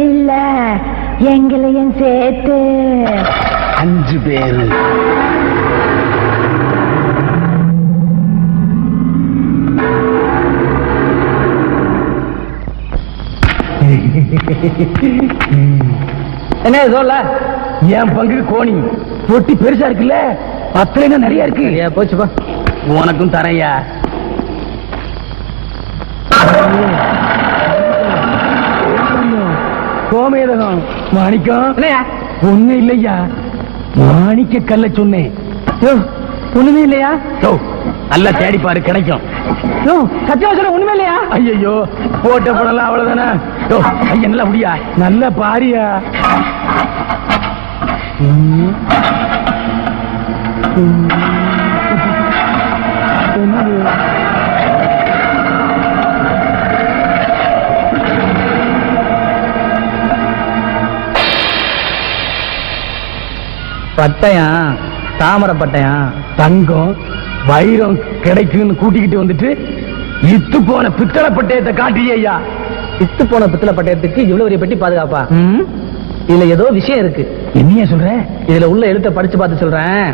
இல்ல எங்களையும் சேர்த்து 5 பேரு. என்ன சொல்ல? என் பங்கு கோணி தொட்டி பெருசா இருக்குல்ல, 10 நிறைய இருக்கு. போச்சுப்பா, உனக்கும் தரையா. கோமேதகம் மாணிக்கம் ஒண்ணு இல்லையா, மாணிக்க கல்ல சொன்னேன். ஒண்ணுமே இல்லையா? நல்லா தேடி பாரு, கிடைக்கும். சத்தியவசரம் ஒண்ணுமே இல்லையா? ஐயோ, போட்ட படலாம் அவ்வளவுதானே. ஐயா நல்லா முடியா, நல்லா பாரியா. பட்டயம், தாமரை பட்டயம், தங்கம் வைரம் கிடைக்குன்னு கூட்டிக்கிட்டு வந்துட்டு இத்து போன பித்தளை பட்டயத்தை காட்டியே ஐயா. இத்து போன பித்தளை பட்டயத்துக்கு இவ்வளவு பெரிய பெட்டி பாதுகாப்பா? இதுல ஏதோ விஷயம் இருக்கு. என்னையா சொல்ற? இதுல உள்ள எழுத்த படிச்சு பார்த்து சொல்றேன்.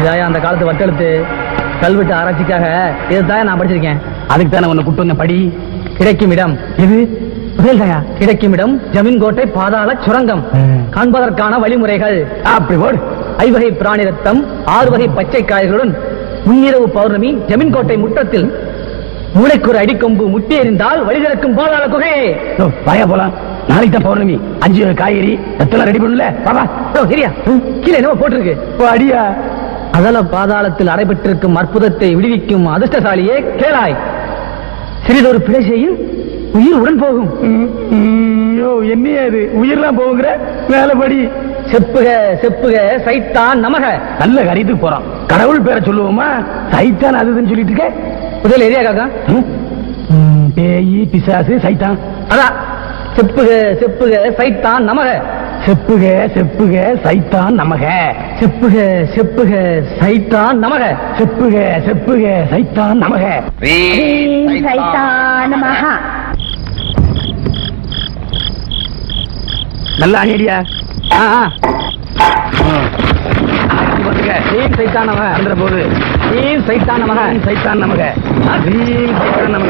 இதாயா அந்த காலத்து வட்டெழுத்து, கல்வெட்டு ஆராய்ச்சிக்காக இதுதான் நான் படிச்சிருக்கேன். அதுக்கு தானே உன்னை கூட்டு வந்த. படி. கிடைக்கும் இடம் இது கிடைக்கும் இடம் ஜமீன் கோட்டை பாதாள சுரங்கம். காண்பதற்கான வழிமுறைகள். அப்படி போடு. 5 வகை பிராணி ரத்தம், 6 வகை பச்சை காய்களுடன் முன்னிரவு பௌர்ணமி ஜமீன் கோட்டை முற்றத்தில் மூளைக்குற அடிக்கொம்பு முட்டி எறிந்தால் வழி திறக்கும் பாதாள குகை. வாயா போலாம். நாளைக்கு தான் பௌர்ணமி. 5 வகை காய்கறி ரத்தம் ரெடி பண்ணல. பாபா சரியா? கீழே என்னவோ போட்டிருக்கு. அடியா. அதல பாதாளத்தில் அடைபெற்றிருக்கும் அற்புதத்தை விடுவிக்கும் அதிர்ஷ்டசாலியே கேளாய். சிறிதொரு பிழை செய்யும் உயிர் உடன் போகும். என்னையா இது உயிர்லாம் போகுங்கிற? மேலபடி. செப்புக செப்புக சைத்தான் நமக. நல்ல காரியத்துக்கு போறோம். கடவுள் பேரை சொல்லுவோமா? சைத்தான் அதுன்னு சொல்லிட்டு இருக்க. முதல் எரியா காக்கா? பேயி பிசாசு சைத்தான். அதான் செப்புக செப்புக சைத்தான் நமக. செப்புக செப்புக சைத்தான் நமக. செப்புக செப்புக சைத்தான் நமக. செப்புக செப்புக சைத்தான் நமக. சைத்தான் நமக. நல்ல அணியடியா. சைத்தான் நமக. அந்த போது சைத்தான் நமக. சைத்தான் நமக. சைத்தான் நமக.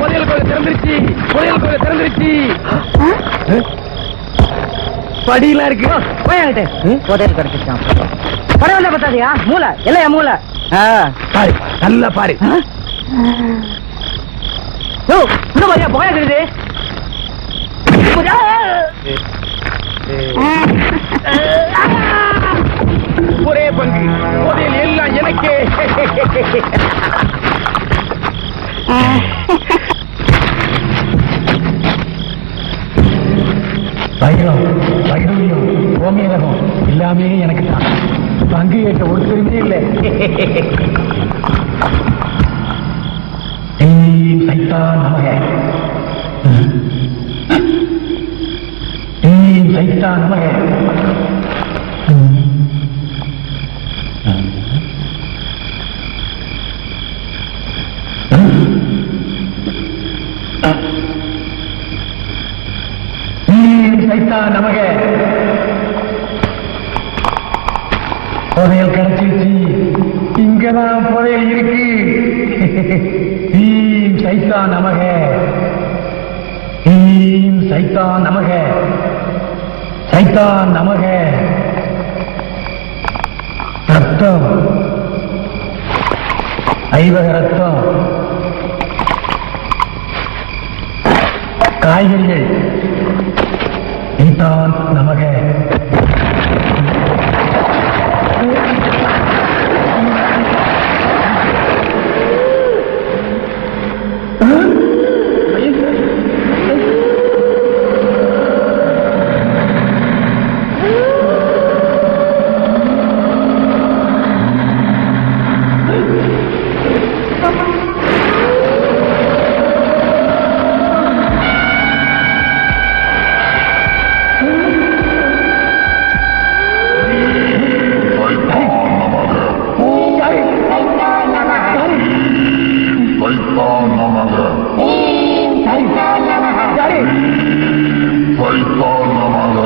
புதையல் கோயில் திறந்துருச்சு. புதையல் கோயில் திறந்துருச்சு. படியெல்லாம் இருக்கு. போயாகிட்டு புதையல் கிடைச்சிருக்கான். படம் பார்த்தாதியா? மூளை இல்லையா? மூளை பாரு, நல்லா பாரு. போயா தெரியுது. ஒரே பங்கு. புதையல் எல்லாம் எனக்கே. வைரம், வைடூரியம், கோமேதகம் எல்லாமே எனக்கு தான். பங்கு கேட்ட ஒருத்தருமே இல்லை. சைத்தான் நமக. சைத்தான் நமக. சைத்தான் நமக. புதையல் கிடைச்சிருச்சு. இங்கதான் புதையல் இருக்கு. சைத்தான் நமக. சைத்தான் நமக. சைத்தான் நமக. ரத்தம், 5 வகை ரத்தம், காய்கறிகள் சைத்தான் நமக. சைத்தான் நமக.